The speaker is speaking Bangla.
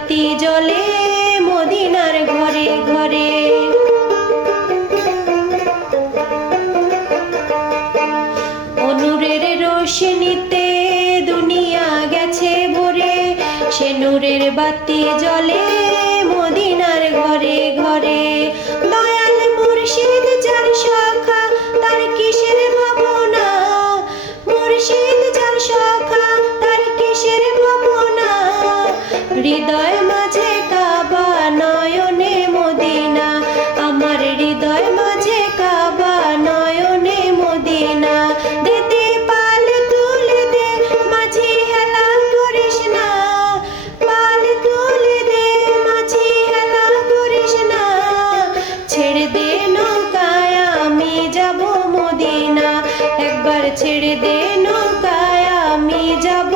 বাতি জ্বলে মদিনার ঘরে ঘরে। নূরের রোশনীতে দুনিয়া গেছে ভরে, সে নূরের বাতি জ্বলে মদিনার ঘরে ঘরে। দয়াল মুর্শিদ যার সখা তার কিসের ভাবনা, মুর্শিদ যার সখা তার কিসের ভাবনা। হৃদয় মাঝে কাবা নয়নে মদিনা, আমার হৃদয় মাঝে কাবা নয়নে মদিনা। দিতে পাল তুলে দে মাঝি হেলা করিস না, পাল তুলে দে মাঝি হেলা করিস না। ছেড়ে দে নৌকায় আমি যাব মদিনা, একবার ছেড়ে দে নৌকায় আমি যাব